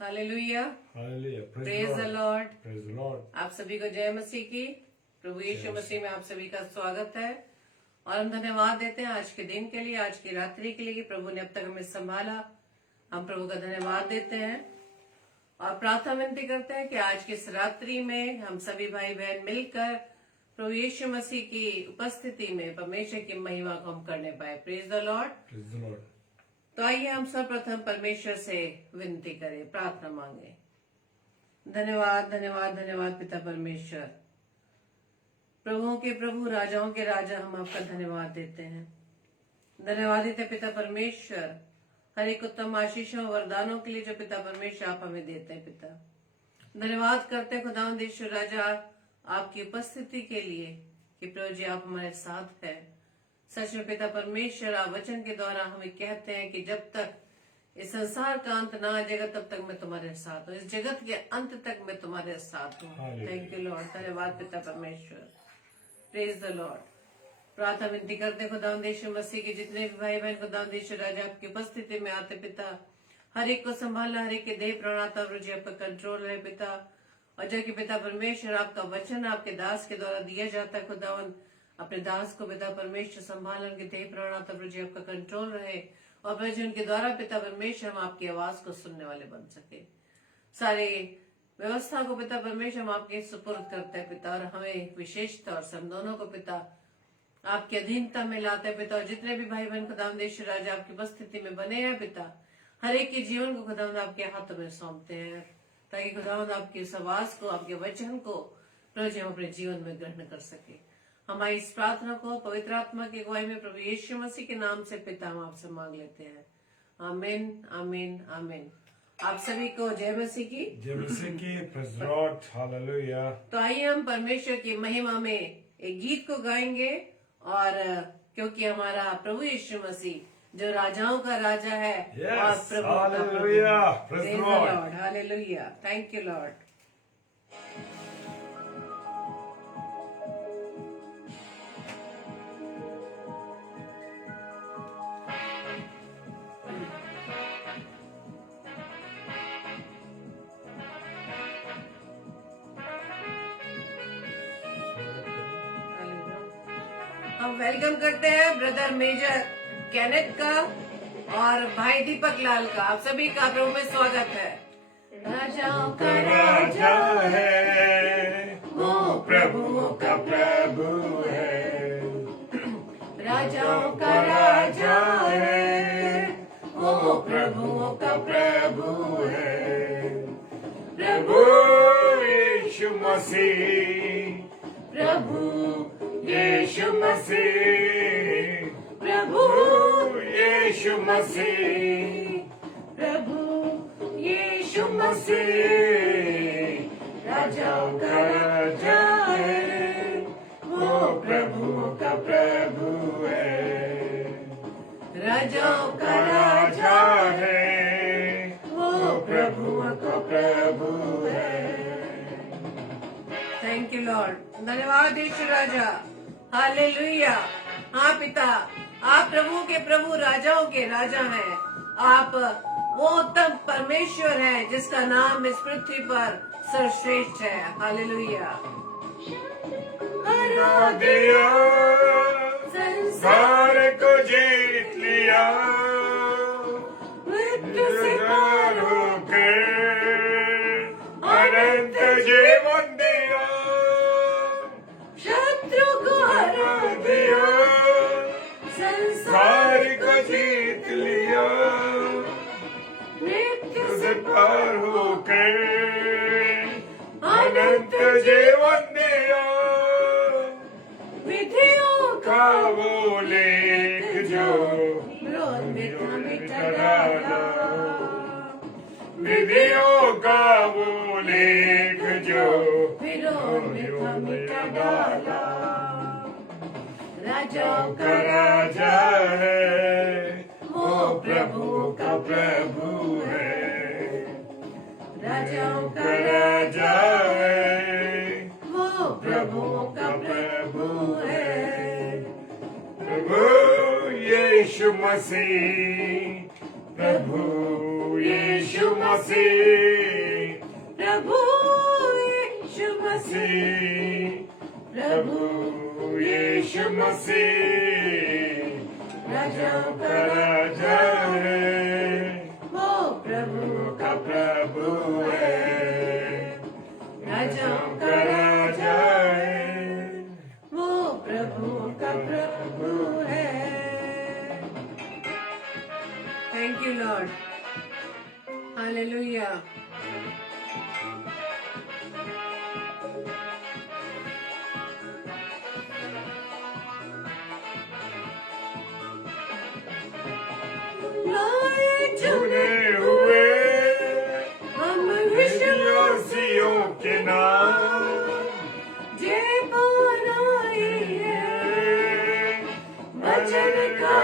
Hallelujah, hallelujah, praise the Lord. Praise the Lord. आप सभी को जय मसीह की। प्रभु यीशु मसीह में आप सभी का स्वागत है और हम धन्यवाद देते हैं आज के दिन के लिए, आज की रात्रि के लिए कि प्रभु ने अब तक हमें संभाला। हम प्रभु का धन्यवाद देते हैं और प्रार्थना विनती करते हैं कि आज की इस रात्रि में हम सभी भाई बहन मिलकर प्रभु यीशु मसीह की उपस्थिति में परमेश्वर की महिमा को हम करने पाए। Praise the Lord. Praise the Lord. तो आइए हम सर्वप्रथम परमेश्वर से विनती करें, प्रार्थना मांगे। धन्यवाद धन्यवाद धन्यवाद पिता परमेश्वर, प्रभुओं के प्रभु, राजाओं के राजा, हम आपका धन्यवाद देते हैं। धन्यवादित है पिता परमेश्वर हर एक उत्तम आशीषों वरदानों के लिए जो पिता परमेश्वर आप हमें देते हैं। पिता धन्यवाद करते हैं खुदावंद ईश्वर राजा आपकी उपस्थिति के लिए कि प्रभु जी आप हमारे साथ है। सच में पिता परमेश्वर आप वचन के द्वारा हमें कहते हैं कि जब तक इस संसार का अंत ना आ जाएगा तब तक मैं तुम्हारे साथ हूँ, इस जगत के अंत तक मैं तुम्हारे साथ हूँ। Thank you Lord. धन्यवाद पिता परमेश्वर। Praise the Lord. प्रार्थना विनती करते हैं खुदावंद यीशु मसीह के जितने भी भाई बहन खुदावंद यीशु राजा आपकी उपस्थिति में आते पिता, हर एक को संभालना, हर एक के देह प्रणाता और जी आपका कंट्रोल है पिता। और जबकि पिता परमेश्वर आपका वचन आपके दास के द्वारा दिया जाता है खुदावंद, अपने दास को पिता परमेश्वर संभाल, उनके देह प्राणाता प्रभु आपका कंट्रोल रहे और प्रभु उनके द्वारा पिता परमेश्वर हम आपकी आवाज को सुनने वाले बन सके। सारे व्यवस्था को पिता परमेश्वर हम आपके सुपुर्द करते हैं पिता, और हमें विशेष तौर से हम दोनों को पिता आपकी अधीनता में लाते हैं पिता। और जितने भी भाई बहन खुदावंद यीशु राजा आपकी उपस्थिति में बने हैं पिता, हर एक के जीवन को खुदावंद आपके हाथों में सौंपते हैं ताकि खुदावंद आपकी इस आवाज को, आपके वचन को प्रभु हम अपने जीवन में ग्रहण कर सके। हमारी इस प्रार्थना को पवित्र आत्मा की अगुवाई में प्रभु यीशु मसीह के नाम से पिता हम आपसे मांग लेते हैं। आमीन आमीन आमीन। आप सभी को जय मसीह की। जय मसीह की। Praise the lord. हालेलुया। तो आइए हम परमेश्वर की महिमा में एक गीत को गाएंगे, और क्योंकि हमारा प्रभु यीशु मसीह जो राजाओं का राजा है और प्रभु hallelujah. Praise the lord. Hallelujah. Thank you lord. हम वेलकम करते हैं ब्रदर मेजर केनेथ का और भाई दीपक लाल का। आप सभी का प्रभु में स्वागत है। राजाओं का राजा है, वो प्रभुओं का प्रभु है। राजाओं का राजा है, वो प्रभुओं का प्रभु है। प्रभु यीशु मसीह, प्रभु यीशु मसीह, प्रभु यीशु मसीह, प्रभु यीशु मसीह। राजाओं का राजा है, वो प्रभुओं का प्रभु है। राजाओं का राजा है, वो प्रभुओं का प्रभु है। Thank you Lord. धन्यवाद यीशु राजा। हालेलुया। हाँ पिता, आप प्रभु के प्रभु, राजाओं के राजा हैं। आप वो उत्तम परमेश्वर हैं जिसका नाम इस पृथ्वी पर सर्वश्रेष्ठ है। हालेलुया। हरा दिया, संसार को जीत लिया, मृत्यु से पार होकर अनंत जीवन दिया। शत्रु को हरा दिया, संसार संसार को जीत लिया, मृत्यु से पार होकर अनंत जीवन दिया। विधियों का वो लेख जो रोन मिटा डाला, विधियों का वो लेख जो विरोध मिटा डाला। राजाओं का राजा है, वो प्रभु का प्रभु है। राजाओं का राजा है, वो प्रभु का प्रभु है। प्रभु यीशु मसीह, प्रभु यीशु मसीह, मसीह, प्रभु यीशु मसीह, राजाओं का राजा है, वो प्रभु का प्रभु है, राजाओं का राजा है, वो प्रभु का प्रभु है। Thank you Lord, hallelujah. लाए चुने हुए हम विश्वासियों विश्वासियों के नाम, जे बनाए है वचन का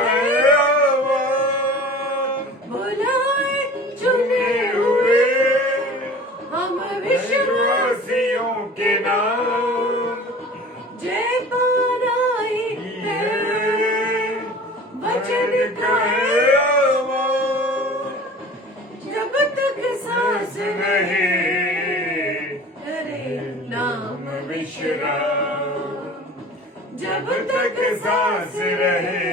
बुलाए चुने हुए हम विश्वासियों विश्वासियों के नाम, जे बनाए है वचन का जब तक सांस नहीं करे नाम विश्राम, जब जब तक सांस रहे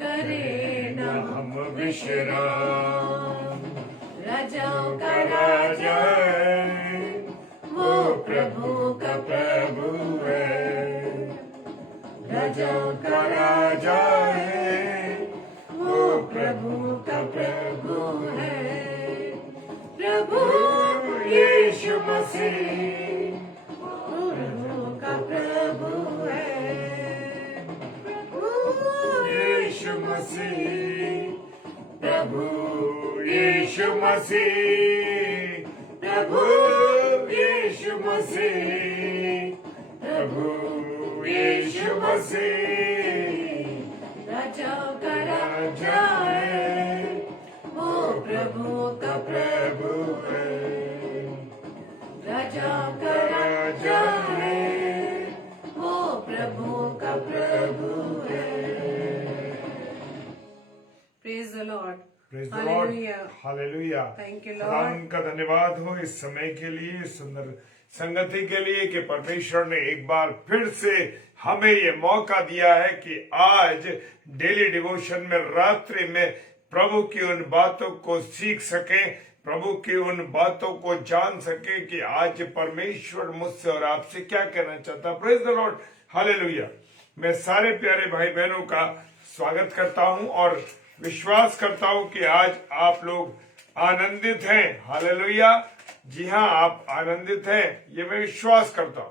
करे नाम हम विश्राम, राजाओं का राजा राजा है, वो प्रभु का प्रभु है, राजाओं का राजा है, वो प्रभु का प्रभु है। प्रभु यीशु मसीह, प्रभु का प्रभु है। यीशु मसीह, प्रभु यीशु मसीह, प्रभु यीशु मसीह, प्रभु यीशु मसीह, राजाओं का राजा राजा है है, वो प्रभु का प्रभु है, राजाओं का राजा है वो प्रभु का प्रभु है। Praise the Lord, Praise the Lord. Hallelujah. Hallelujah. Thank you, Lord. खुदावंद का धन्यवाद हो इस समय के लिए, सुंदर संगति के लिए कि परमेश्वर ने एक बार फिर से हमें ये मौका दिया है कि आज डेली डिवोशन में रात्रि में प्रभु की उन बातों को सीख सके, प्रभु की उन बातों को जान सके कि आज परमेश्वर मुझसे और आपसे क्या कहना चाहता। Praise the lord, hallelujah. मैं सारे प्यारे भाई बहनों का स्वागत करता हूं और विश्वास करता हूं कि आज आप लोग आनंदित हैं। हालेलुया। जी हाँ, आप आनंदित हैं, ये मैं विश्वास करता हूं,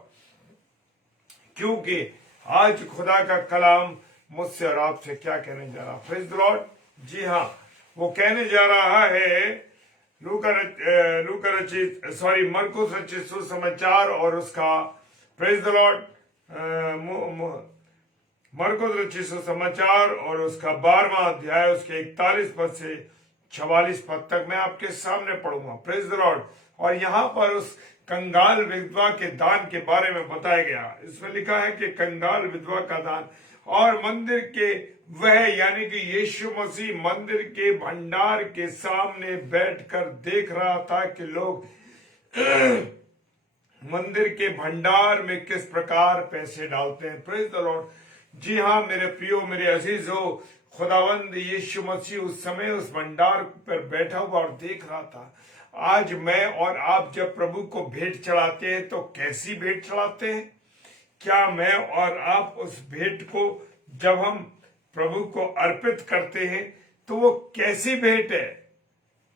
क्योंकि आज खुदा का कलाम मुझसे और आपसे क्या कहने जा रहा। Praise the lord. जी हाँ, वो कहने जा रहा है मरकुस रचित सुसमाचार और उसका, प्रेज द लॉर्ड, मरकुस रचित सुसमाचार और उसका 12वां अध्याय, उसके 41 पद से 44 पद तक मैं आपके सामने पढ़ूंगा। Praise the Lord. और यहाँ पर उस कंगाल विधवा के दान के बारे में बताया गया। इसमें लिखा है कि कंगाल विधवा का दान, और मंदिर के वह यानी कि यीशु मसीह मंदिर के भंडार के सामने बैठकर देख रहा था कि लोग मंदिर के भंडार में किस प्रकार पैसे डालते हैं। Praise the lord. जी हाँ मेरे प्रियो, मेरे अजीजों, खुदावंद यीशु मसीह उस समय उस भंडार पर बैठा हुआ और देख रहा था। आज मैं और आप जब प्रभु को भेंट चढ़ाते हैं तो कैसी भेंट चढ़ाते हैं? क्या मैं और आप उस भेंट को जब हम प्रभु को अर्पित करते हैं तो वो कैसी भेंट है?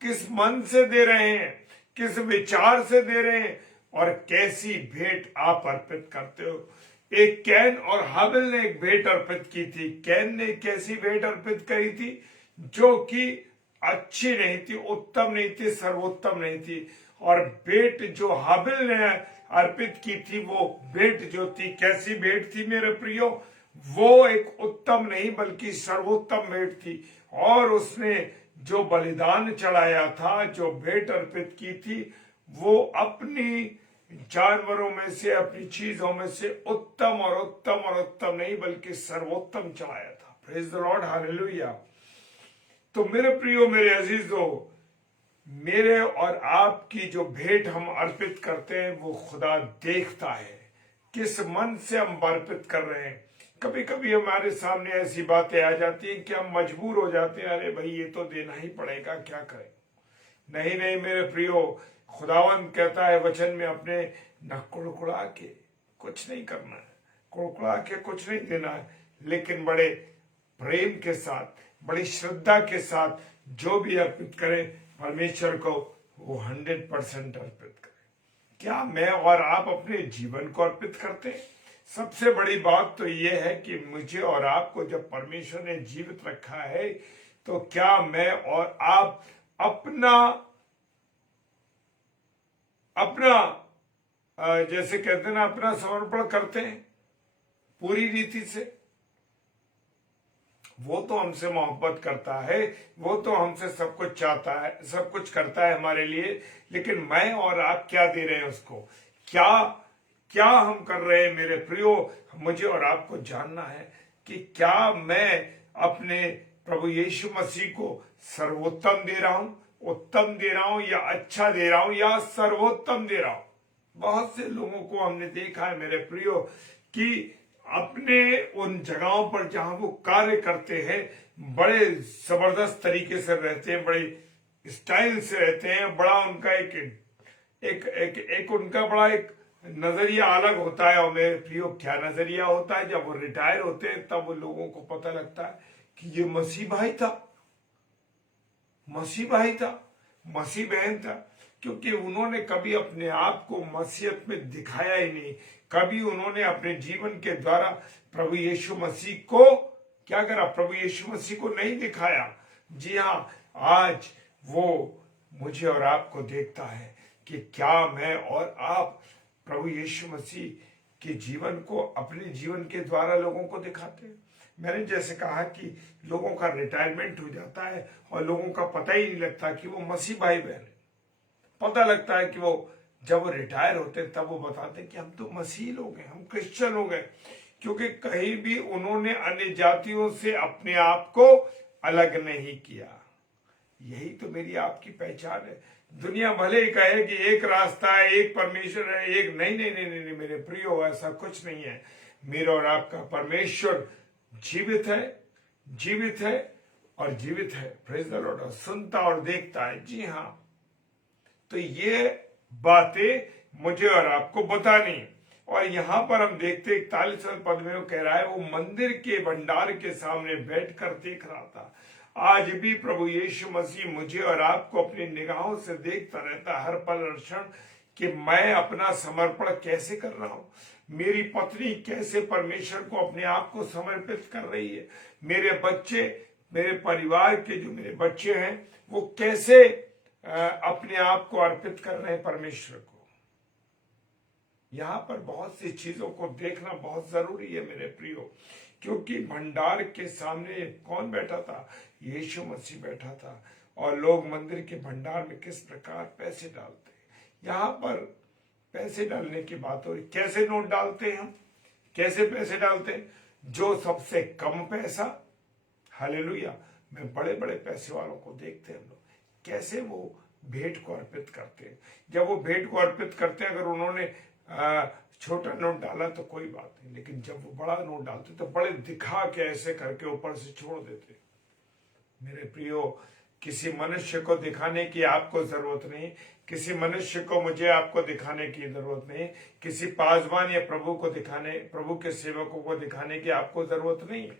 किस मन से दे रहे हैं, किस विचार से दे रहे हैं, और कैसी भेंट आप अर्पित करते हो? एक कैन और हाबिल ने एक भेंट अर्पित की थी। कैन ने कैसी भेंट अर्पित करी थी? जो कि अच्छी नहीं थी, उत्तम नहीं थी, सर्वोत्तम नहीं थी। और भेंट जो हाबिल ने अर्पित की थी, वो भेंट जो थी, कैसी भेंट थी मेरे प्रियो? वो एक उत्तम नहीं बल्कि सर्वोत्तम भेंट थी। और उसने जो बलिदान चढ़ाया था, जो भेंट अर्पित की थी, वो अपनी जानवरों में से, अपनी चीजों में से उत्तम और उत्तम और उत्तम नहीं बल्कि सर्वोत्तम चढ़ाया था। Praise the lord, hallelujah. तो मेरे प्रियो, मेरे अजीजों, मेरे और आपकी जो भेंट हम अर्पित करते हैं वो खुदा देखता है, किस मन से हम अर्पित कर रहे हैं। कभी कभी हमारे सामने ऐसी बातें आ जाती हैं कि हम मजबूर हो जाते हैं, अरे भाई ये तो देना ही पड़ेगा, क्या करें। नहीं नहीं मेरे प्रियो, खुदावंद कहता है वचन में, अपने न कुड़कुड़ा के कुछ नहीं करना है, कुड़कुड़ा के कुछ नहीं देना है, लेकिन बड़े प्रेम के साथ, बड़ी श्रद्धा के साथ जो भी अर्पित करें परमेश्वर को, वो 100% अर्पित करें। क्या मैं और आप अपने जीवन को अर्पित करते हैं? सबसे बड़ी बात तो यह है कि मुझे और आपको जब परमेश्वर ने जीवित रखा है, तो क्या मैं और आप अपना जैसे कहते हैं ना, अपना समर्पण करते हैं पूरी रीति से? वो तो हमसे मोहब्बत करता है, वो तो हमसे सब कुछ चाहता है, सब कुछ करता है हमारे लिए, लेकिन मैं और आप क्या दे रहे हैं उसको? क्या हम कर रहे हैं मेरे प्रियो? मुझे और आपको जानना है कि क्या मैं अपने प्रभु यीशु मसीह को सर्वोत्तम दे रहा हूं, उत्तम दे रहा हूं, या अच्छा दे रहा हूं, या सर्वोत्तम दे रहा हूं। बहुत से लोगों को हमने देखा है मेरे प्रियो कि अपने उन जगहों पर जहां वो कार्य करते हैं, बड़े जबरदस्त तरीके से रहते हैं, बड़े स्टाइल से रहते हैं, बड़ा उनका एक उनका बड़ा एक नजरिया अलग होता है। और मेरे प्रियो, क्या नजरिया होता है? जब वो रिटायर होते हैं तब वो लोगों को पता लगता है कि ये मसीह भाई था, मसीह भाई था, मसीह बहन था, क्योंकि उन्होंने कभी अपने आप को मसीहत में दिखाया ही नहीं। कभी उन्होंने अपने जीवन के द्वारा प्रभु यीशु मसीह को क्या करा? प्रभु यीशु मसीह को नहीं दिखाया। जी हाँ, आज वो मुझे और आपको देखता है कि क्या मैं और आप प्रभु यीशु मसीह के जीवन को अपने जीवन के द्वारा लोगों को दिखाते हैं। मैंने जैसे कहा कि लोगों का रिटायरमेंट हो जाता है और लोगों का पता ही नहीं लगता कि वो मसीह भाई बहन है। पता लगता है कि वो जब वो रिटायर होते हैं तब वो बताते हैं कि हम तो मसीह लोग हैं, हम क्रिश्चियन लोग हैं, क्योंकि कहीं भी उन्होंने अन्य जातियों से अपने आप को अलग नहीं किया। यही तो मेरी आपकी पहचान है। दुनिया भले ही कहे कि एक रास्ता है, एक परमेश्वर है, एक नहीं नहीं नहीं नहीं, नहीं मेरे प्रियो, ऐसा कुछ नहीं है। मेरा और आपका परमेश्वर जीवित है, जीवित है और जीवित है। Praise the Lord. सुनता और देखता है। जी हाँ, तो ये बातें मुझे और आपको बतानी। और यहां पर हम देखते 41वें पद में वो कह रहा है, वो मंदिर के भंडार के सामने बैठकर देख रहा था। आज भी प्रभु यीशु मसीह मुझे और आपको अपनी निगाहों से देखता रहता हर पल हर क्षण कि मैं अपना समर्पण कैसे कर रहा हूं, मेरी पत्नी कैसे परमेश्वर को अपने आप को समर्पित कर रही है, मेरे बच्चे, मेरे परिवार के जो मेरे बच्चे हैं वो कैसे अपने आप को अर्पित कर रहे हैं परमेश्वर को। यहां पर बहुत सी चीजों को देखना बहुत जरूरी है मेरे प्रियो, क्योंकि भंडार के सामने कौन बैठा था? यीशु मसीह बैठा था। और लोग मंदिर के भंडार में किस प्रकार पैसे डालते हैं। यहां पर पैसे डालने की बात हो रही। कैसे नोट डालते हैं हम? कैसे पैसे डालते हैं? जो सबसे कम पैसा, हालेलुया, में बड़े बड़े पैसे वालों को देखते हैं हम लोग, कैसे वो भेंट को अर्पित करते हैं। जब वो भेंट को अर्पित करते हैं, अगर उन्होंने छोटा नोट डाला तो कोई बात नहीं, लेकिन जब वो बड़ा नोट डालते तो बड़े दिखा के ऐसे करके ऊपर से छोड़ देते। मेरे प्रियो, किसी मनुष्य को दिखाने की आपको जरूरत नहीं, किसी मनुष्य को मुझे आपको दिखाने की जरूरत नहीं, किसी पासवान या प्रभु को दिखाने, प्रभु के सेवकों को दिखाने की आपको जरूरत नहीं है।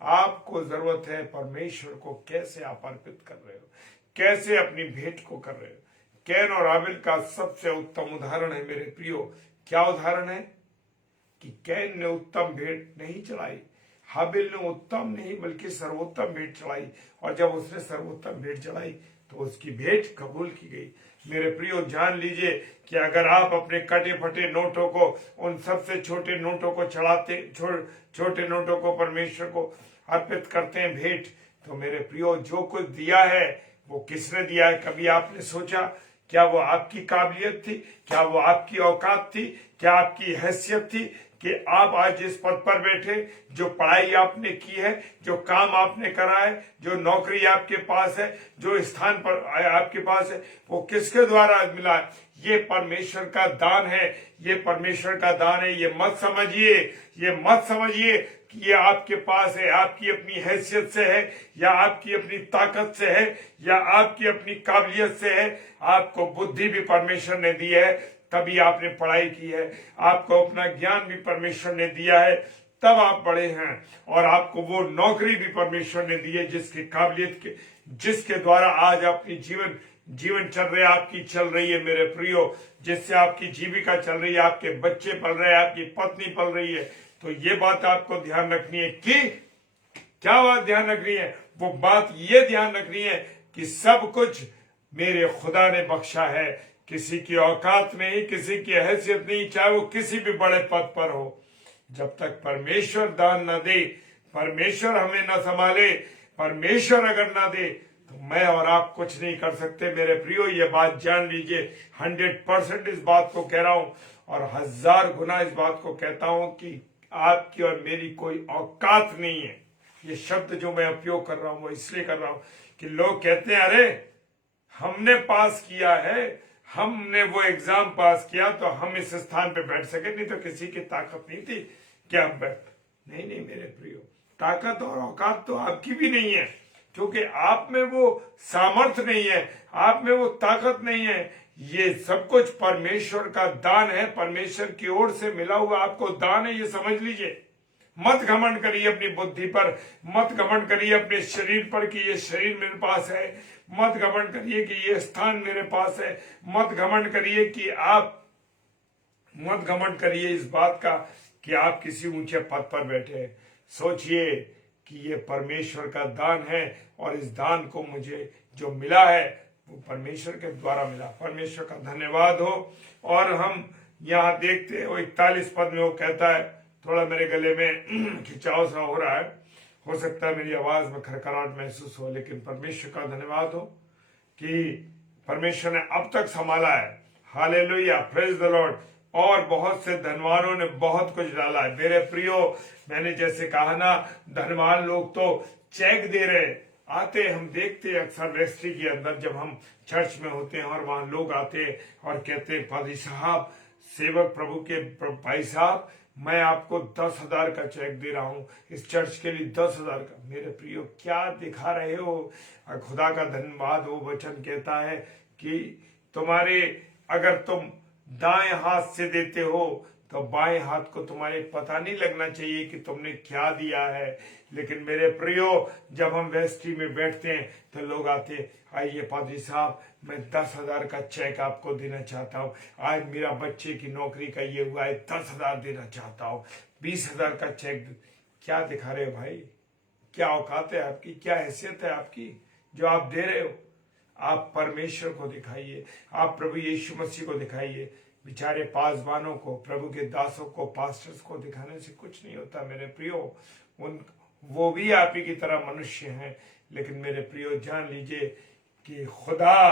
आपको जरूरत है परमेश्वर को कैसे आप अर्पित कर रहे हो, कैसे अपनी भेंट को कर रहे हो। कैन और हाबिल का सबसे उत्तम उदाहरण है मेरे प्रियो। क्या उदाहरण है? कि कैन ने उत्तम भेंट नहीं चढ़ाई, हाबिल ने उत्तम नहीं बल्कि सर्वोत्तम भेंट चढ़ाई। और जब उसने सर्वोत्तम भेंट चढ़ाई तो उसकी भेंट कबूल की गई। मेरे प्रियो, जान लीजिए कि अगर आप अपने कटे फटे नोटों को, उन सबसे छोटे नोटों को चढ़ाते, छोटे नोटों को परमेश्वर को अर्पित करते हैं भेंट, तो मेरे प्रियो, जो कुछ दिया है वो किसने दिया है? कभी आपने सोचा? क्या वो आपकी काबिलियत थी? क्या वो आपकी औकात थी? क्या आपकी हैसियत थी कि आप आज इस पद पर बैठे, जो पढ़ाई आपने की है, जो काम आपने करा है, जो नौकरी आपके पास है, जो स्थान पर आपके पास है, वो किसके द्वारा मिला है? ये परमेश्वर का दान है, ये परमेश्वर का दान है। ये मत समझिए कि ये आपके पास है, आपकी अपनी हैसियत से है, या आपकी अपनी ताकत से है, या आपकी अपनी काबिलियत से है। आपको बुद्धि भी परमेश्वर ने दी है, तभी आपने पढ़ाई की है। आपको अपना ज्ञान भी परमेश्वर ने दिया है, तब आप पढ़े हैं। और आपको वो नौकरी भी परमेश्वर ने दी है जिसके द्वारा आज आपकी जीवन आपकी चल रही है मेरे प्रियो, जिससे आपकी जीविका चल रही है, आपके बच्चे पल रहे हैं, आपकी पत्नी पल रही है। तो ये बात आपको ध्यान रखनी है कि क्या बात ध्यान रखनी है? वो बात ये ध्यान रखनी है कि सब कुछ मेरे खुदा ने बख्शा है। किसी की औकात नहीं, किसी की हैसियत नहीं, चाहे वो किसी भी बड़े पद पर हो। जब तक परमेश्वर दान न दे, परमेश्वर हमें न संभाले, परमेश्वर अगर ना दे, तो मैं और आप कुछ नहीं कर सकते मेरे प्रियो। ये बात जान लीजिए। 100% इस बात को कह रहा हूं, और 1000 गुना इस बात को कहता हूं कि आपकी और मेरी कोई औकात नहीं है। ये शब्द जो मैं उपयोग कर रहा हूं वो इसलिए कर रहा हूं कि लोग कहते हैं अरे हमने पास किया है, हमने वो एग्जाम पास किया तो हम इस स्थान पे बैठ सके, नहीं तो किसी की ताकत नहीं थी कि हम बैठ। नहीं मेरे प्रियो, ताकत और औकात तो आपकी भी नहीं है, क्योंकि आप में वो सामर्थ्य नहीं है, आप में वो ताकत नहीं है। ये सब कुछ परमेश्वर का दान है, परमेश्वर की ओर से मिला हुआ आपको दान है, ये समझ लीजिए। मत घमंड करिए अपनी बुद्धि पर, मत घमंड करिए अपने शरीर पर कि ये शरीर मेरे पास है, मत घमंड करिए कि ये स्थान मेरे पास है, मत घमंड करिए इस बात का कि आप किसी ऊंचे पद पर बैठे हैं। सोचिए कि ये परमेश्वर का दान है, और इस दान को मुझे जो मिला है वो परमेश्वर के द्वारा मिला। परमेश्वर का धन्यवाद हो। और हम यहाँ देखते हैं वो 41 पद में वो कहता है, थोड़ा मेरे गले में खिंचाव सा हो रहा है, हो सकता है मेरी आवाज में खरखराहट महसूस हो, लेकिन परमेश्वर का धन्यवाद हो कि परमेश्वर ने अब तक संभाला है। Hallelujah, praise the Lord. और बहुत से धनवानों ने बहुत कुछ डाला है मेरे प्रियो। मैंने जैसे कहा ना, धनवान लोग तो चेक दे रहे आते, हम देखते हैं अक्सर वेस्ट्री के अंदर जब हम चर्च में होते हैं और वहां लोग आते हैं और कहते हैं पादरी साहब, सेवक प्रभु के भाई साहब, मैं आपको 10,000 का चेक दे रहा हूं इस चर्च के लिए, 10,000 का। मेरे प्रियो, क्या दिखा रहे हो? खुदा का धन्यवाद। वो वचन कहता है कि तुम्हारे, अगर तुम दाएं हाथ से देते हो तो बाएं हाथ को तुम्हारे पता नहीं लगना चाहिए कि तुमने क्या दिया है। लेकिन मेरे प्रियो, जब हम वेस्टी में बैठते हैं तो लोग आते, आइए पादरी साहब, मैं 10,000 का चेक आपको देना चाहता हूँ, आज मेरा बच्चे की नौकरी का ये हुआ है, 10,000 देना चाहता हूँ, 20,000 का चेक। क्या दिखा रहे हो भाई? क्या औकात है आपकी? क्या हैसियत है आपकी जो आप दे रहे हो? आप परमेश्वर को दिखाइए, आप प्रभु यीशु मसीह को दिखाइए। बेचारे पासवानों को, प्रभु के दासों को, पास्टर्स को दिखाने से कुछ नहीं होता मेरे प्रियो। वो भी आप ही की तरह मनुष्य हैं, लेकिन मेरे प्रियो जान लीजिए कि खुदा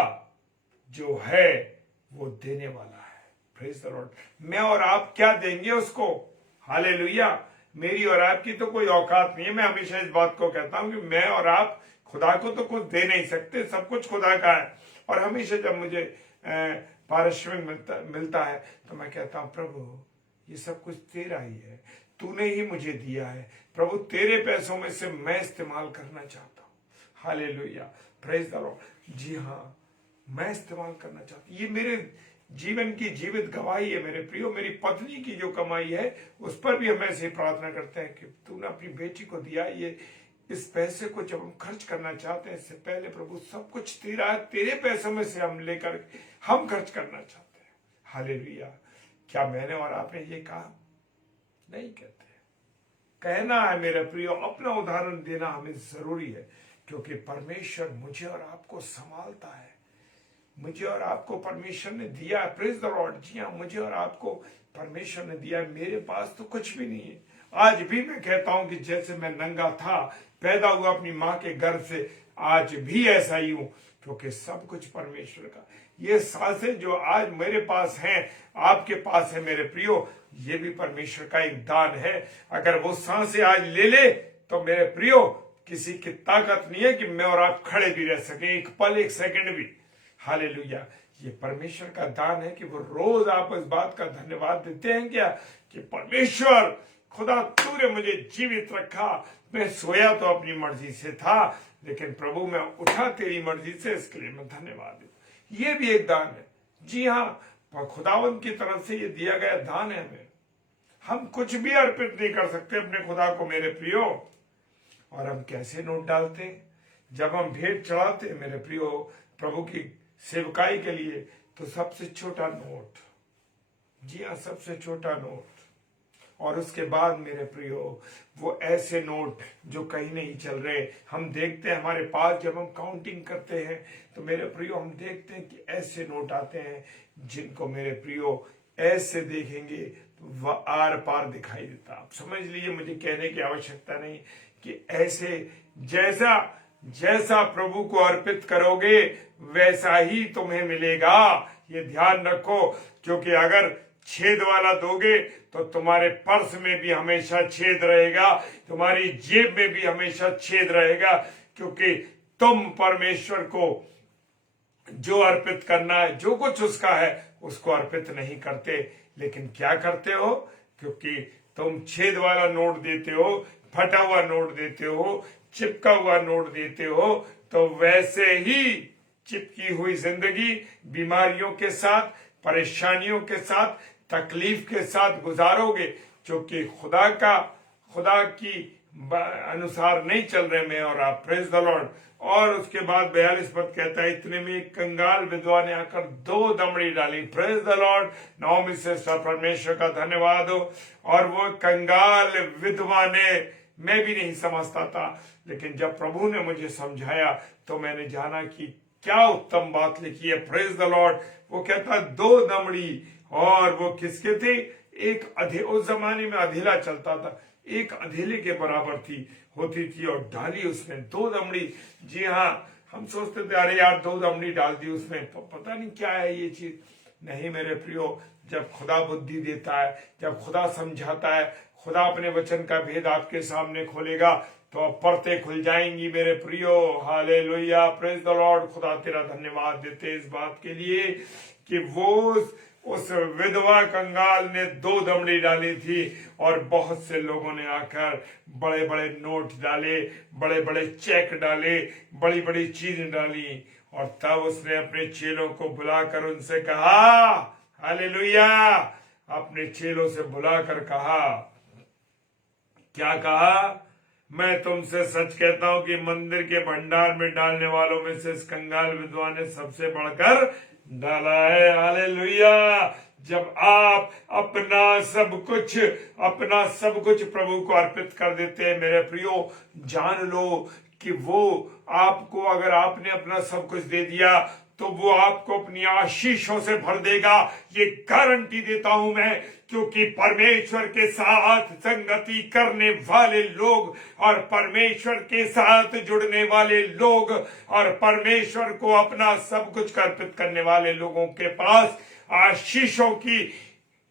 जो है वो देने वाला है। Praise the Lord. मैं और आप क्या देंगे उसको? हालेलुया। मेरी और आपकी तो कोई औकात नहीं है। मैं हमेशा इस बात को कहता हूं कि मैं और आप खुदा को तो कुछ दे नहीं सकते, सब कुछ खुदा का है। और हमेशा जब मुझे पारिश्रमिक मिलता है तो मैं कहता हूं, प्रभु ये सब कुछ तेरा ही है, तूने ही मुझे दिया है प्रभु, तेरे पैसों में से मैं इस्तेमाल करना चाहता हूँ। Hallelujah, praise the lord. जी हाँ, मैं इस्तेमाल करना चाहता हूँ। ये मेरे जीवन की जीवित गवाही है मेरे प्रियो। मेरी पत्नी की जो कमाई है उस पर भी हम ऐसे प्रार्थना करते हैं कि तूने अपनी बेटी को दिया, ये इस पैसे को जब हम खर्च करना चाहते हैं, इससे पहले प्रभु सब कुछ तेरा है, तेरे पैसों में से हम लेकर हम खर्च करना चाहते हैं। हालेलुया। क्या मैंने और आपने ये कहा? नहीं कहते। कहना है मेरे प्रियो, अपना उदाहरण देना हमें जरूरी है, क्योंकि परमेश्वर मुझे और आपको संभालता है। मुझे और आपको परमेश्वर ने दिया है। Praise the lord. जी हाँ, मुझे और आपको परमेश्वर ने दिया है। मेरे पास तो कुछ भी नहीं है। आज भी मैं कहता हूं कि जैसे मैं नंगा था, पैदा हुआ अपनी मां के घर से, आज भी ऐसा ही हूं, क्योंकि सब कुछ परमेश्वर का। ये सांसें जो आज मेरे पास हैं, आपके पास है मेरे प्रियो, ये भी परमेश्वर का एक दान है। अगर वो सांसें आज ले ले तो मेरे प्रियो किसी की ताकत नहीं है कि मैं और आप खड़े भी रह सके एक पल, एक सेकंड भी। हालेलुया। ये परमेश्वर का दान है कि वो रोज आप इस बात का धन्यवाद देते हैं क्या कि परमेश्वर खुदा तूने मुझे जीवित रखा। मैं सोया तो अपनी मर्जी से था, लेकिन प्रभु मैं उठा तेरी मर्जी से, इसके लिए मैं धन्यवाद दूं। ये भी एक दान है। जी हाँ, खुदावंत की तरफ से ये दिया गया दान है हमें। हम कुछ भी अर्पित नहीं कर सकते अपने खुदा को मेरे प्रियो। और हम कैसे नोट डालते हैं? जब हम भेंट चढ़ाते हैं मेरे प्रियो प्रभु की सेवकाई के लिए, तो सबसे छोटा नोट, जी हाँ सबसे छोटा नोट। और उसके बाद मेरे प्रियो वो ऐसे नोट जो कहीं नहीं चल रहे। हम देखते हैं हमारे पास, जब हम काउंटिंग करते हैं तो मेरे प्रियो हम देखते हैं कि ऐसे नोट आते हैं जिनको मेरे प्रियो ऐसे देखेंगे तो वह आर पार दिखाई देता। आप समझ लीजिए, मुझे कहने की आवश्यकता नहीं कि ऐसे जैसा जैसा प्रभु को अर्पित करोगे वैसा ही तुम्हें मिलेगा। ये ध्यान रखो, क्योंकि अगर छेद वाला दोगे तो तुम्हारे पर्स में भी हमेशा छेद रहेगा, तुम्हारी जेब में भी हमेशा छेद रहेगा, क्योंकि तुम परमेश्वर को जो अर्पित करना है, जो कुछ उसका है, उसको अर्पित नहीं करते। लेकिन क्या करते हो? क्योंकि तुम छेद वाला नोट देते हो, फटा हुआ नोट देते हो, चिपका हुआ नोट देते हो, तो वैसे ही चिपकी हुई जिंदगी बीमारियों के साथ, परेशानियों के साथ, तकलीफ के साथ गुजारोगे, क्योंकि खुदा की अनुसार नहीं चल रहे मैं और आप। Praise the Lord. और उसके बाद 42 पद कहता है, इतने में एक कंगाल विधवा ने आकर 2 दमड़ी डाली। Praise the Lord. नौमी से परमेश्वर का धन्यवाद हो। और वो कंगाल विधवा ने, मैं भी नहीं समझता था, लेकिन जब प्रभु ने मुझे समझाया तो मैंने जाना कि क्या उत्तम बात लिखी है। Praise the Lord. वो कहता 2 दमड़ी, और वो किसके थे? उस जमाने में अधेला चलता था, एक अधेले के बराबर होती थी, और डाली उसने 2 दमड़ी। जी हाँ, हम सोचते थे अरे यार 2 दमड़ी डाल दी उसमें, पता नहीं क्या है ये चीज। नहीं मेरे प्रियो, जब खुदा बुद्धि देता है, जब खुदा समझाता है, खुदा अपने वचन का भेद आपके सामने खोलेगा तो पर्दे खुल जाएंगी मेरे प्रियो। हालेलुया। Praise the lord. खुदा तेरा धन्यवाद देते इस बात के लिए कि वो उस विधवा कंगाल ने 2 दमड़ी डाली थी, और बहुत से लोगों ने आकर बड़े बड़े नोट डाले, बड़े बड़े चेक डाले, बड़ी बड़ी चीजें डाली। और तब उसने अपने चेलों को बुलाकर उनसे कहा, हालेलुया, अपने चेलों से बुलाकर कहा, क्या कहा? मैं तुमसे सच कहता हूं कि मंदिर के भंडार में डालने वालों में से इस कंगाल विधवा ने सबसे बढ़कर डाला है। हालेलुया। जब आप अपना सब कुछ प्रभु को अर्पित कर देते हैं मेरे प्रियो, जान लो कि वो आपको, अगर आपने अपना सब कुछ दे दिया तो वो आपको अपनी आशीषों से भर देगा। ये गारंटी देता हूं मैं, क्योंकि परमेश्वर के साथ संगति करने वाले लोग और परमेश्वर के साथ जुड़ने वाले लोग और परमेश्वर को अपना सब कुछ अर्पित करने वाले लोगों के पास आशीषों की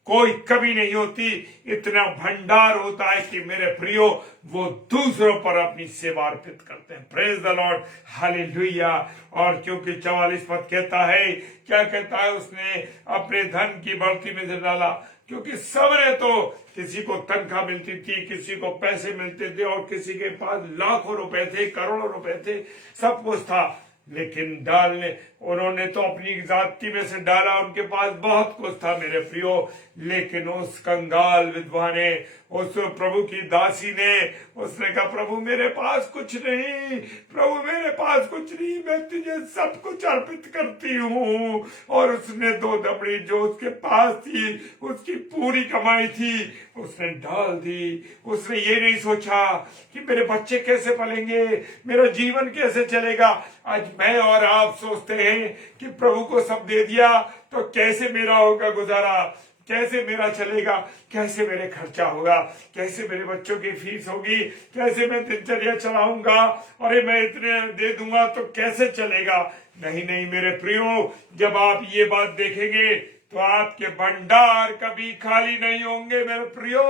कोई कमी नहीं होती। इतना भंडार होता है कि मेरे प्रियो वो दूसरों पर अपनी सेवा अर्पित करते हैं। Praise the lord. हालेलुया। और क्योंकि 44 पद कहता है, क्या कहता है? उसने अपने धन की बढ़ती में से डाला, क्योंकि सबने तो, किसी को तनख्वाह मिलती थी, किसी को पैसे मिलते थे, और किसी के पास लाखों रुपए थे, करोड़ों रुपए थे, सब कुछ था, लेकिन उन्होंने तो अपनी जाति में से डाला, उनके पास बहुत कुछ था मेरे प्रियो। लेकिन उस कंगाल विधवा ने, उस प्रभु की दासी ने, उसने कहा प्रभु मेरे पास कुछ नहीं, प्रभु मेरे पास कुछ नहीं, मैं तुझे सब कुछ अर्पित करती हूँ। और उसने 2 दमड़ी जो उसके पास थी, उसकी पूरी कमाई थी, उसने डाल दी। उसने ये नहीं सोचा कि मेरे बच्चे कैसे पलेंगे, मेरा जीवन कैसे चलेगा। आज मैं और आप सोचते हैं कि प्रभु को सब दे दिया तो कैसे मेरा होगा गुजारा, कैसे मेरा चलेगा, कैसे मेरे खर्चा होगा, कैसे मेरे बच्चों की फीस होगी, कैसे मैं दिनचर्या चलाऊंगा, अरे मैं इतने दे दूंगा तो कैसे चलेगा। नहीं नहीं मेरे प्रियो, जब आप ये बात देखेंगे तो आपके भंडार कभी खाली नहीं होंगे मेरे प्रियो,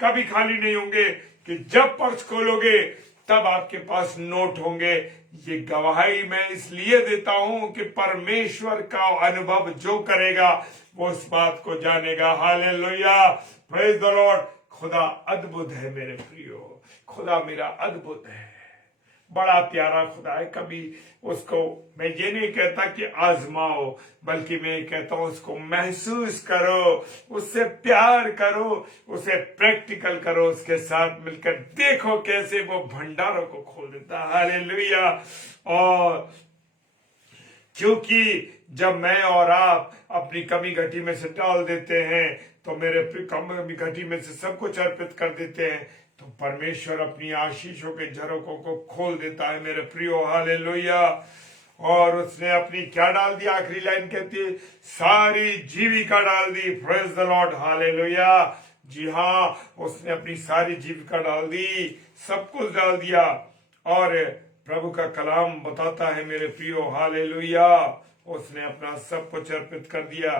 कभी खाली नहीं होंगे। कि जब पर्स खोलोगे तब आपके पास नोट होंगे। ये गवाही मैं इसलिए देता हूं कि परमेश्वर का अनुभव जो करेगा वो उस बात को जानेगा। Hallelujah, praise the lord. खुदा अद्भुत है मेरे प्रियो, खुदा मेरा अद्भुत है, बड़ा प्यारा खुदा है। कभी उसको मैं ये नहीं कहता कि आजमाओ, बल्कि मैं कहता हूं उसको महसूस करो, उससे प्यार करो, उसे प्रैक्टिकल करो, उसके साथ मिलकर देखो कैसे वो भंडारों को खोल देता है। हालेलुया। और क्योंकि जब मैं और आप अपनी कमी घटी में से डाल देते हैं तो मेरे कमी घटी में से सब कुछ अर्पित कर देते हैं, तो परमेश्वर अपनी आशीषों के झरोकों को खोल देता है मेरे प्रियो। हालेलुया। और उसने अपनी क्या डाल दी, आखिरी लाइन कहती है सारी जीविका डाल दी। Praise the lord. हालेलुया। जी हाँ, उसने अपनी सारी जीविका डाल दी, सब कुछ डाल दिया। और प्रभु का कलाम बताता है मेरे प्रियो, हालेलुया, उसने अपना सब कुछ अर्पित कर दिया।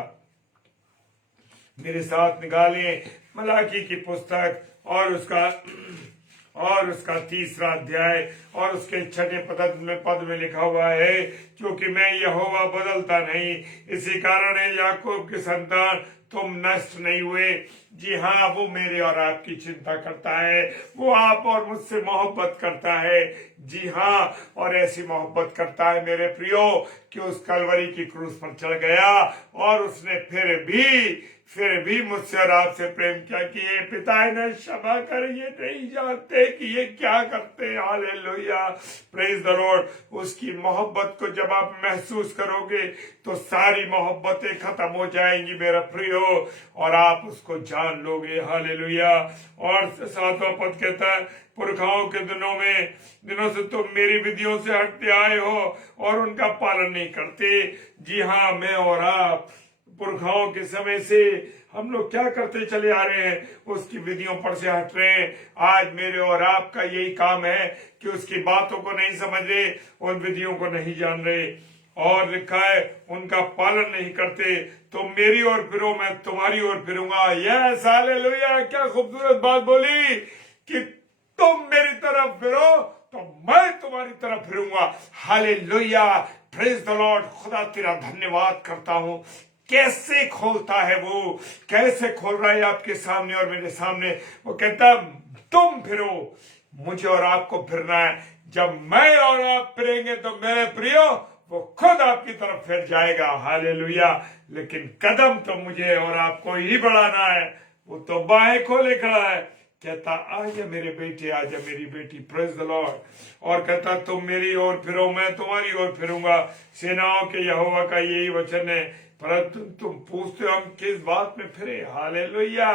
मेरे साथ निकालें मलाकी की पुस्तक और उसका 3रा अध्याय और उसके 6ठे पद में लिखा हुआ है, क्योंकि मैं यहोवा बदलता नहीं, इसी कारण है याकूब की संतान तुम नष्ट नहीं हुए। जी हाँ, वो मेरे और आपकी चिंता करता है, वो आप और मुझसे मोहब्बत करता है। जी हाँ, और ऐसी मोहब्बत करता है मेरे प्रियो कि उस कलवरी की क्रूस पर चढ़ गया और उसने फिर भी मुझसे और आपसे प्रेम किया कि ये पिता इन्हें क्षमा कर, ये नहीं जानते कि ये क्या करते हैं। Hallelujah, praise the Lord. उसकी मोहब्बत को जब आप महसूस करोगे तो सारी मोहब्बतें खत्म हो जाएंगी मेरा प्रियो, और आप उसको जान लोगे। हालेलुया। और 7वां पद कहता है, पुरखाओं के दिनों से तुम मेरी विधियों से हटते आए हो और उनका पालन नहीं करते। जी हाँ, मैं और आप पुरखाओं के समय से हम लोग क्या करते चले आ रहे हैं, उसकी विधियों पर से हट रहे हैं। आज मेरे और आपका यही काम है कि उसकी बातों को नहीं समझ रहे, उन विधियों को नहीं जान रहे। और लिखा है उनका पालन नहीं करते, तो मेरी ओर फिरो मैं तुम्हारी ओर फिरूंगा। Yes, hallelujah. क्या खूबसूरत बात बोली कि तुम मेरी तरफ फिरो तो मैं तुम्हारी तरफ फिरूंगा। Hallelujah, praise the lord. खुदा तेरा धन्यवाद करता हूं, कैसे खोलता है वो, कैसे खोल रहा है आपके सामने और मेरे सामने। वो कहता तुम फिरो, मुझे और आपको फिरना है। जब मैं और आप फिरेंगे तो मेरे प्रियो वो खुद आपकी तरफ फिर जाएगा। हालेलुया। लेकिन कदम तो मुझे और आपको ही बढ़ाना है। वो तो बाहें खोले खड़ा है, कहता आजा मेरे बेटे, आजा मेरी बेटी। Praise the Lord. और कहता तुम मेरी ओर फिरो मैं तुम्हारी ओर फिरूंगा। सेनाओं के यहोवा का यही वचन है। परंतु तुम पूछते हो हम किस बात में फिरे। हालेलुया।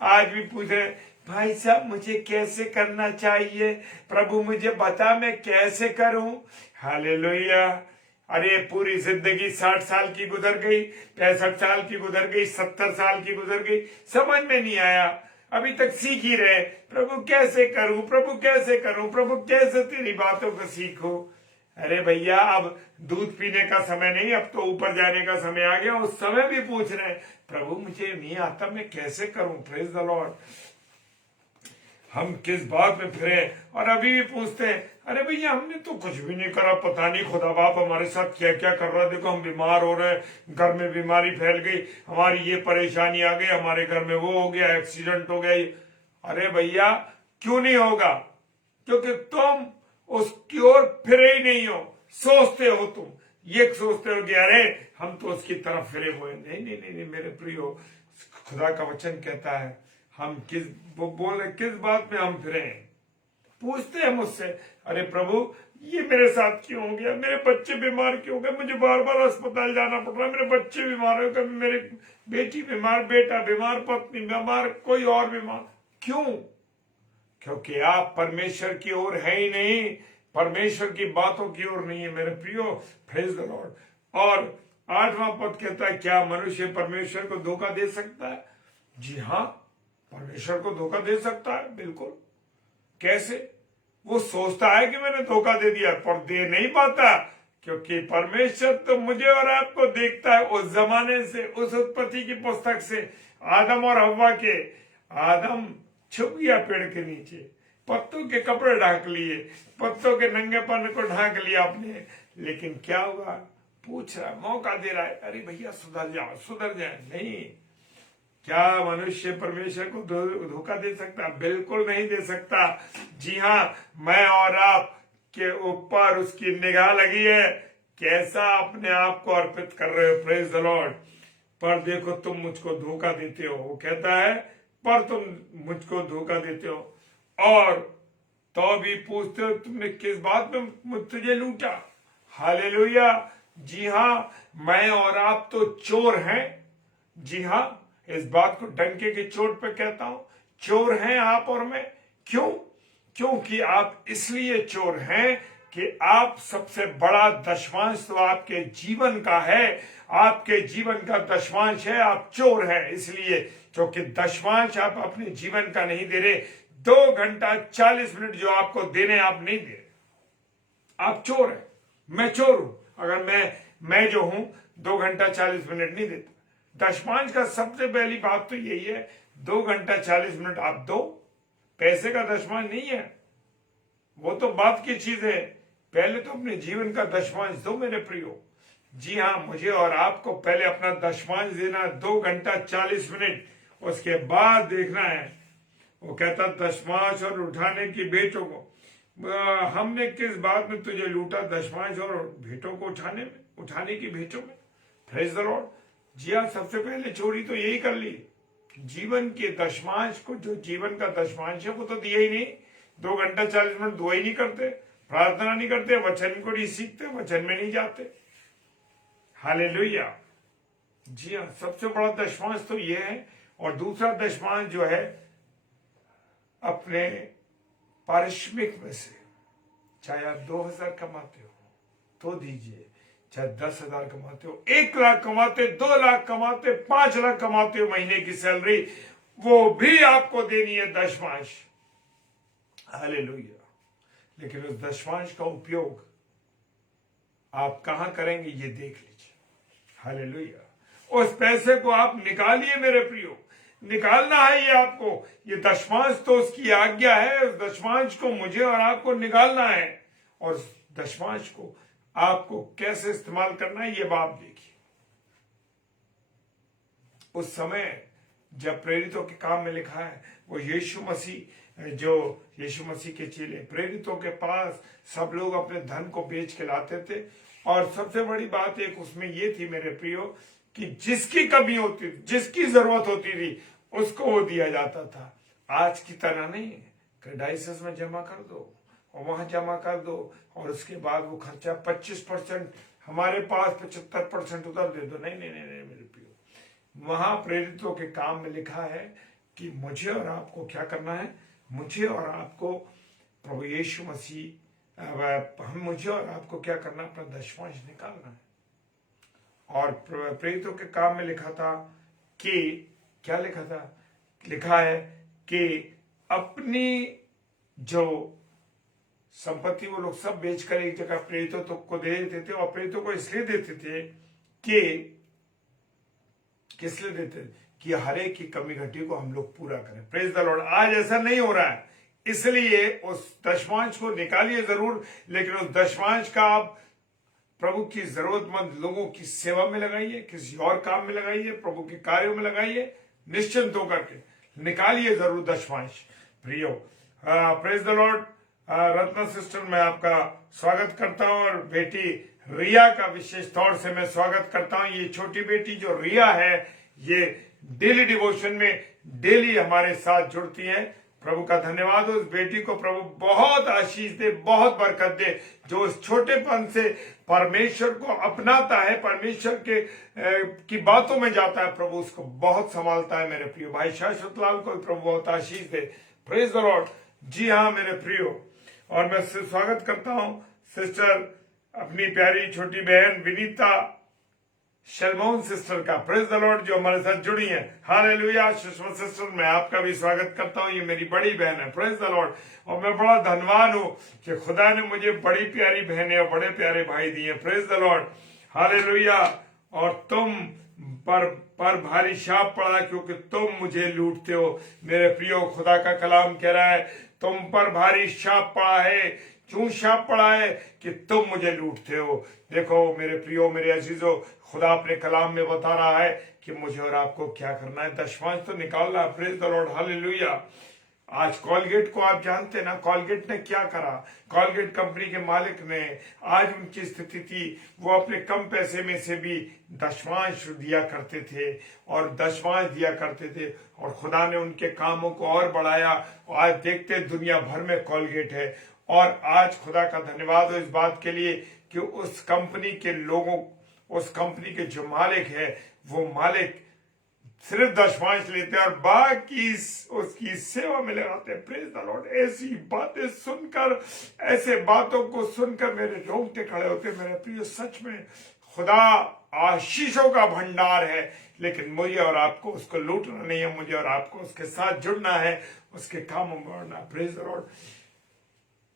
आज भी पूछे भाई साहब मुझे कैसे करना चाहिए, प्रभु मुझे बता मैं कैसे करूं। हालेलुया। अरे पूरी जिंदगी 60 साल की गुजर गई, 65 साल की गुजर गई, 70 साल की गुजर गई, समझ में नहीं आया, अभी तक सीख ही रहे। प्रभु कैसे करूं, प्रभु कैसे करूं, प्रभु कैसे तेरी बातों को सीखूं। अरे भैया, अब दूध पीने का समय नहीं, अब तो ऊपर जाने का समय आ गया। उस समय भी पूछ रहे हैं प्रभु मुझे नहीं आता, मैं कैसे करूं। Praise the Lord. हम किस बात में फिरे और अभी भी पूछते हैं अरे भैया हमने तो कुछ भी नहीं करा, पता नहीं खुदा बाप हमारे साथ क्या क्या कर रहा है। देखो हम बीमार हो रहे हैं, घर में बीमारी फैल गई, हमारी ये परेशानी आ गई, हमारे घर में वो हो गया, एक्सीडेंट हो गया। अरे भैया क्यों नहीं होगा, क्योंकि तुम उसकी ओर फिरे ही नहीं हो। सोचते हो, तुम ये सोचते हो कि अरे हम तो उसकी तरफ फिरे हुए। नहीं नहीं नहीं, नहीं मेरे प्रियो, खुदा का वचन कहता है हम किस बात में हम फिरे हैं। पूछते हैं मुझसे अरे प्रभु ये मेरे साथ क्यों हो गया, मेरे बच्चे बीमार क्यों हो गए, मुझे बार बार अस्पताल जाना पड़ रहा है, मेरे बच्चे बीमार हो गए, मेरी बेटी बीमार, बेटा बीमार, पत्नी बीमार, कोई और बीमार। क्यों? क्योंकि आप परमेश्वर की ओर है ही नहीं, परमेश्वर की बातों की ओर नहीं है मेरे प्रियो। Praise the Lord. और 8वां पद कहता है क्या मनुष्य परमेश्वर को धोखा दे सकता है? जी हाँ, परमेश्वर को धोखा दे सकता है, बिल्कुल। कैसे? वो सोचता है कि मैंने धोखा दे दिया, पर दे नहीं पाता, क्योंकि परमेश्वर तो मुझे और आपको देखता है उस जमाने से, उस उत्पत्ति की पुस्तक से। आदम और हव्वा के, आदम छुप गया पेड़ के नीचे, पत्तों के कपड़े ढाक लिए, पत्तों के नंगेपन को ढाक लिया आपने, लेकिन क्या हुआ? पूछ रहा, मौका दे रहा है, अरे भैया सुधर जाओ, सुधर जाए। नहीं, क्या मनुष्य परमेश्वर को धोखा दे सकता? बिल्कुल नहीं दे सकता। जी हाँ, मैं और आप के ऊपर उसकी निगाह लगी है, कैसा अपने आप को अर्पित कर रहे हो। Praise the Lord. पर देखो तुम मुझको धोखा देते हो, वो कहता है पर तुम मुझको धोखा देते हो, और तो भी पूछते हो तुमने किस बात में तुझे लूटा। हालेलुया। जी हाँ, मैं और आप तो चोर हैं। जी हाँ, इस बात को डंके की चोट पे कहता हूं, चोर हैं आप और मैं। क्यों? क्योंकि आप इसलिए चोर हैं कि आप सबसे बड़ा दशमांश तो आपके जीवन का है, आपके जीवन का दशमांश है, आप चोर हैं इसलिए, क्योंकि दशमांश आप अपने जीवन का नहीं दे रहे। 2 घंटा 40 मिनट जो आपको देने आप नहीं दे रहे, आप चोर हैं। मैं चोर हूं अगर मैं जो हूं 2 घंटा 40 मिनट नहीं देता। दशमांश का सबसे पहली बात तो यही है, 2 घंटा 40 मिनट आप दो। पैसे का दशमांश नहीं है, वो तो बात की चीज है। पहले तो अपने जीवन का दशमांश दो मेरे प्रियो। जी हाँ, मुझे और आपको पहले अपना दशमांश देना, 2 घंटा 40 मिनट, उसके बाद देखना है। वो कहता दशमांश और उठाने की भेंटों को, हमने किस बात में तुझे लूटा? दशमांश और भेंटों को उठाने की भेंटों में। Praise the lord. जी हाँ, सबसे पहले चोरी तो यही कर ली, जीवन के दशमांश को, जो जीवन का दशमांश है वो तो दिया ही नहीं। 2 घंटा 40 मिनट दुआ ही नहीं करते, प्रार्थना नहीं करते, वचन को नहीं सीखते, वचन में नहीं जाते। हालेलुया। जी हाँ, सबसे बड़ा दशमांश तो ये है। और दूसरा दशमांश जो है अपने पारिश्रमिक में से, चाहे आप 2000 कमाते हो तो दीजिए, चाहे 10,000 कमाते हो, 1 लाख कमाते, 2 लाख कमाते, 5 लाख कमाते हो महीने की सैलरी, वो भी आपको देनी है दशमांश। हालेलुया। लेकिन उस दशमांश का उपयोग आप कहां करेंगे ये देख लीजिए। हालेलुया। उस पैसे को आप निकालिए मेरे प्रियो, निकालना है ये आपको। ये दशमांश तो उसकी आज्ञा है, उस दशमांश को मुझे और आपको निकालना है। और उस दशमांश को आपको कैसे इस्तेमाल करना है ये बात देखिए। उस समय जब प्रेरितों के काम में लिखा है, वो यीशु मसीह के चेले प्रेरितों के पास सब लोग अपने धन को बेच के लाते थे। और सबसे बड़ी बात एक उसमें ये थी मेरे प्रियो, कि जिसकी कमी होती थी, जिसकी जरूरत होती थी, उसको वो दिया जाता था। आज की तरह नहीं कि डाइसेस में जमा कर दो और वहां जमा कर दो और उसके बाद वो खर्चा 25% हमारे पास, 75% उधर दे दो। नहीं नहीं नहीं नहीं मेरे प्रियो, वहां प्रेरितों के काम में लिखा है कि मुझे और आपको क्या करना है। मुझे और आपको प्रभु यीशु मसीह, मुझे और आपको क्या करना, अपना दशमांश निकालना है। और प्रेरितों के काम में लिखा था कि, क्या लिखा था? लिखा है कि अपनी जो संपत्ति वो लोग सब बेचकर एक जगह प्रेरितों को दे देते थे। और प्रेरितों को इसलिए देते थे कि, किस लिए देते थे? कि हर एक की कमी घटी को हम लोग पूरा करें। Praise the Lord. आज ऐसा नहीं हो रहा है, इसलिए उस दशमांश को निकालिए जरूर, लेकिन उस दशमांश का आप प्रभु की जरूरतमंद लोगों की सेवा में लगाइए, किसी और काम में लगाइए, प्रभु के कार्यों में लगाइए, निश्चिंत होकर के निकालिए जरूर दशमांश प्रियो। Praise the Lord. Ratna sister, मैं आपका स्वागत करता हूं, और बेटी रिया का विशेष तौर से मैं स्वागत करता हूं। ये छोटी बेटी जो रिया है, ये डेली डिवोशन में डेली हमारे साथ जुड़ती है। प्रभु का धन्यवाद हो। उस बेटी को प्रभु बहुत आशीष दे, बहुत बरकत दे, जो उस छोटेपन से परमेश्वर को अपनाता है, परमेश्वर के की बातों में जाता है, प्रभु उसको बहुत संभालता है। मेरे प्रियो भाई शाश्वत लाल को प्रभु बहुत आशीष दे। Praise the lord. जी हाँ मेरे प्रियो, और मैं स्वागत करता हूं सिस्टर, अपनी प्यारी छोटी बहन विनीता शलमोन सिस्टर का, प्रेज द लॉर्ड, जो हमारे साथ जुड़ी हैं। हालेलुया। सुषमा सिस्टर, मैं आपका भी स्वागत करता हूँ। ये मेरी बड़ी बहन है, प्रेज द लॉर्ड। और मैं बड़ा धनवान हूँ कि खुदा ने मुझे बड़ी प्यारी बहनें और बड़े प्यारे भाई दिए, प्रेज द लॉर्ड। हालेलुया। और तुम पर भारी शाप पड़ा क्योंकि तुम मुझे लूटते हो। मेरे प्रियो, खुदा का कलाम कह रहा है तुम पर भारी शाप पड़ा है। क्यों शाप पड़ा है? कि तुम मुझे लूटते हो। देखो मेरे प्रियो, मेरे अजीजों, खुदा अपने कलाम में बता रहा है कि मुझे और आपको क्या करना है। दशमांश तो निकालना है, प्रेज द लॉर्ड, हालेलुया। आज कॉलगेट को आप जानते हैं ना, कॉलगेट ने क्या करा। कॉलगेट कंपनी के मालिक ने, आज उनकी स्थिति थी, वो अपने कम पैसे में से भी दशमांश दिया करते थे और दशमांश दिया करते थे, और खुदा ने उनके कामों को और बढ़ाया। और आज देखते दुनिया भर में कॉलगेट है। और आज खुदा का धन्यवाद हो इस बात के लिए कि उस कंपनी के लोगों, उस कंपनी के जो मालिक है, वो मालिक सिर्फ दशमांश लेते हैं और बाकी उसकी सेवा में लगाते हैं, प्रेज द लॉर्ड। ऐसी बातें सुनकर, ऐसे बातों को सुनकर मेरे रोंगटे खड़े होते हैं। मेरे प्रिय, सच में खुदा आशीषों का भंडार है, लेकिन मुझे और आपको उसको लूटना नहीं है। मुझे और आपको उसके साथ जुड़ना है, उसके कामों में बढ़ना, प्रेज द लॉर्ड।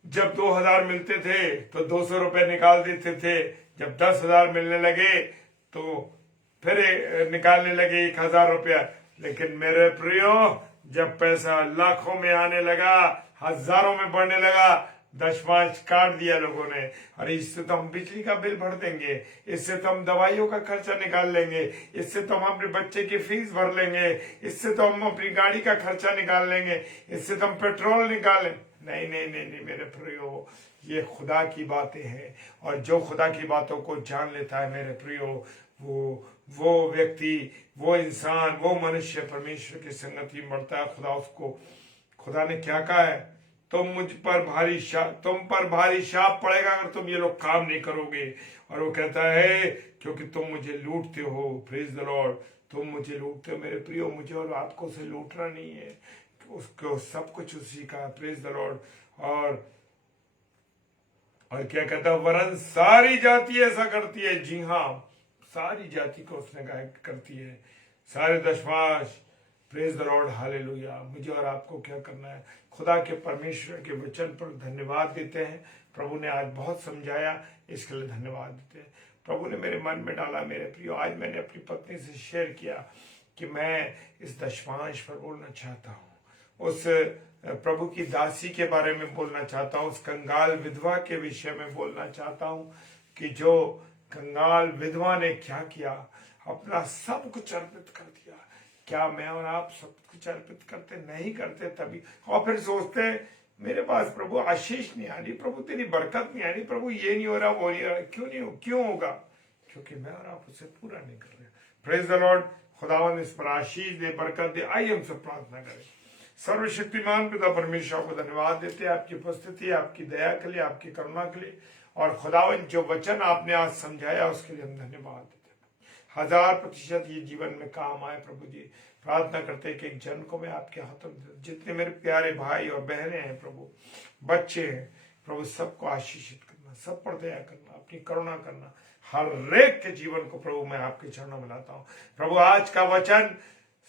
जब 2000 मिलते थे तो 200 रुपए निकाल देते थे। जब 10,000 मिलने लगे तो फिर निकालने लगे 1,000 रुपया। लेकिन मेरे प्रियो, जब पैसा लाखों में आने लगा, हजारों में बढ़ने लगा, दशमांश काट दिया लोगों ने। अरे इससे तो हम बिजली का बिल भर देंगे, इससे तो हम दवाइयों का खर्चा निकाल लेंगे, इससे तो हम अपने बच्चे की फीस भर लेंगे, इससे तो हम अपनी गाड़ी का खर्चा निकाल लेंगे, इससे तो हम पेट्रोल निकालें। नहीं नहीं नहीं नहीं मेरे प्रियो, ये खुदा की बातें हैं। और जो खुदा की बातों को जान लेता है मेरे प्रियो, वो व्यक्ति, वो इंसान, वो मनुष्य परमेश्वर की संगति में बढ़ता है। खुदा ने क्या कहा है? तुम पर भारी शाप पड़ेगा अगर तुम ये लोग काम नहीं करोगे। और वो कहता है क्योंकि तुम मुझे लूटते हो, प्रेज द लॉर्ड। तुम मुझे लूटते हो मेरे प्रियो, मुझे और आपको उसे लूटना नहीं है, उसको सब कुछ उसी का, प्रेज द लॉर्ड। और क्या कहता है? वरन सारी जाति ऐसा करती है। जी हाँ, सारी जाति को उसने गायब करती है। सारे दशमांश, प्रेज द लॉर्ड, हालेलुया। मुझे और आपको क्या करना है? खुदा के परमेश्वर के वचन पर धन्यवाद देते हैं। प्रभु ने आज बहुत समझाया, इसके लिए धन्यवाद देते हैं। प्रभु ने मेरे मन में डाला मेरे प्रियो। आज मैंने अपनी पत्नी से शेयर किया कि मैं इस दशमांश पर बोलना चाहता हूँ, उस प्रभु की दासी के बारे में बोलना चाहता हूँ, उस कंगाल विधवा के विषय में बोलना चाहता हूँ कि जो कंगाल विधवा ने क्या किया, अपना सब कुछ अर्पित कर दिया। क्या मैं और आप सब कुछ अर्पित करते? नहीं करते तभी। और फिर सोचते मेरे पास प्रभु आशीष नहीं आ रही, प्रभु तेरी बरकत नहीं आ रही, प्रभु ये नहीं हो रहा, वो नहीं हो रहा। क्यों होगा? क्योंकि मैं और आप उसे पूरा नहीं कर रहे। Praise the Lord. खुदावंद इस पर आशीष दे, बरकत दे। आइए हम सब प्रार्थना करें। सर्वशक्तिमान पिता परमेश्वर को धन्यवाद देते हैं आपकी उपस्थिति, आपकी दया के लिए, आपकी करुणा के लिए। और खुदावन जो वचन आपने आज समझाया उसके लिए हम धन्यवाद देते हैं। 1000% ये जीवन में काम आए प्रभु जी। प्रार्थना करते हैं कि एक जन को मैं आपके हाथों में, जितने मेरे प्यारे भाई और बहनें हैं प्रभु, बच्चे हैं प्रभु, सबको आशीषित करना, सब पर दया करना, अपनी करुणा करना। हर एक के जीवन को प्रभु मैं आपके चरणों में लाता हूँ प्रभु। आज का वचन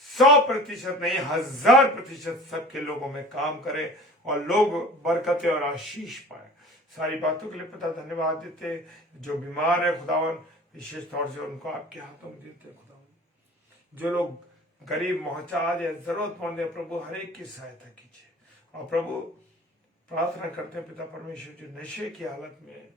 100% नहीं, 1000% सबके लोगों में काम करे और लोग बरकतें और आशीष पाए। सारी बातों के लिए पिता धन्यवाद देते। जो बीमार है खुदावन, विशेष तौर से उनको आपके हाथों में देते खुदावन। जो लोग गरीब मोहताज है, जरूरतमंद है प्रभु, हर एक की सहायता कीजिए। और प्रभु प्रार्थना करते हैं पिता परमेश्वर, जो नशे की हालत में है,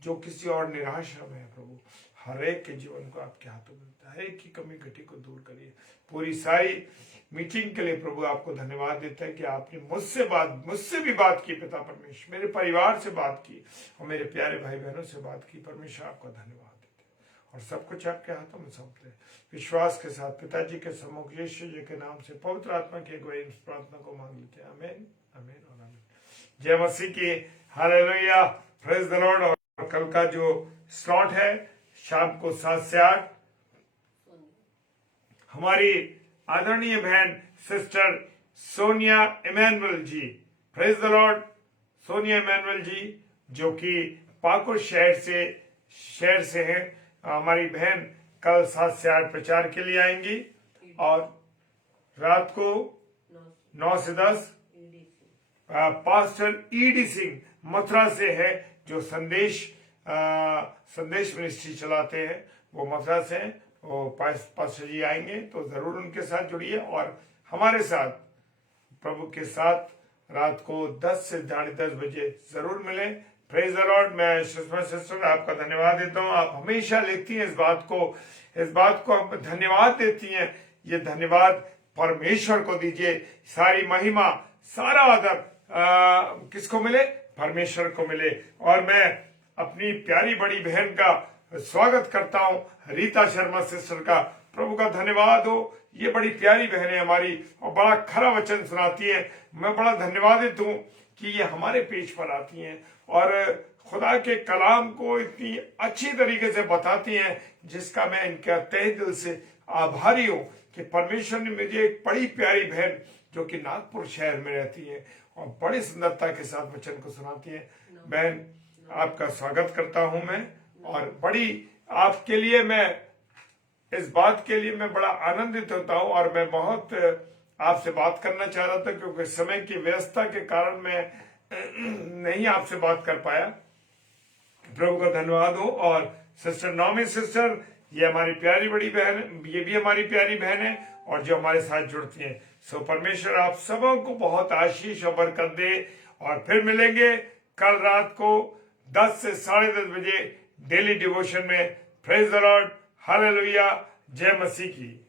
जो किसी और निराशा में है प्रभु, हर एक के जीवन को आपके हाथों में, हर एक की कमी घटी को दूर करिए। पूरी सारी मीटिंग के लिए प्रभु आपको धन्यवाद देते हैं कि आपने मुझसे भी बात की पिता परमेश्वर, मेरे परिवार से बात की और मेरे प्यारे भाई बहनों से बात की। परमेश्वर आपका धन्यवाद देते हैं और सब कुछ आपके हाथों में सौंपते हैं। विश्वास के साथ पिताजी के सम्मुख यीशु जी के नाम से पवित्र आत्मा की अगुवाई इस प्रार्थना को मांग लेते हैं। आमीन, आमीन और आमीन। जय मसीह की, हालेलुया, प्रेज द लॉर्ड। और कल का जो स्लॉट है शाम को 7 से 8, हमारी आदरणीय बहन sister Sonia Emmanuel ji, praise the lord, Sonia Emmanuel ji, जो कि पाकुड़ शहर से हैं, हमारी बहन कल 7 से 8 प्रचार के लिए आएंगी और रात को 9 से 10 पास्टर ईडी सिंह मथुरा से है, जो संदेश मिनिस्ट्री चलाते हैं, वो मथुरा से हैं। वो पास्टर जी आएंगे तो जरूर उनके साथ जुड़िए और हमारे साथ प्रभु के साथ रात को 10 से 10:30 बजे जरूर मिले। Praise the Lord. मैं सुषमा सिस्टर आपका धन्यवाद देता हूँ। आप हमेशा लिखती हैं इस बात को आप धन्यवाद देती हैं। ये धन्यवाद परमेश्वर को दीजिए। सारी महिमा सारा आदर किसको मिले? परमेश्वर को मिले। और मैं अपनी प्यारी बड़ी बहन का स्वागत करता हूं, रीता शर्मा सिस्टर का। प्रभु का धन्यवाद हो। ये बड़ी प्यारी बहन है हमारी और बड़ा खरा वचन सुनाती है। मैं बड़ा धन्यवादित हूं कि ये हमारे पेज पर आती हैं और खुदा के कलाम को इतनी अच्छी तरीके से बताती हैं, जिसका मैं इनका तहे दिल से आभारी हूं कि परमेश्वर ने मुझे एक बड़ी प्यारी बहन जो कि नागपुर शहर में रहती है और बड़ी सुंदरता के साथ वचन को सुनाती है। बहन, आपका स्वागत करता हूं मैं और बड़ी आपके लिए मैं इस बात के लिए मैं बड़ा आनंदित होता हूं और मैं बहुत आपसे बात करना चाह रहा था, क्योंकि समय की व्यस्तता के कारण मैं नहीं आपसे बात कर पाया। प्रभु का धन्यवाद हो। और सिस्टर नॉमी सिस्टर, ये हमारी प्यारी बड़ी बहन, ये भी हमारी प्यारी बहन है और जो हमारे साथ जुड़ती हैं। सो परमेश्वर आप सबों को बहुत आशीष और बरकत दे और फिर मिलेंगे कल रात को 10 से 10:30 बजे डेली डिवोशन में। Praise the lord. हालेलुया। जय मसीह की।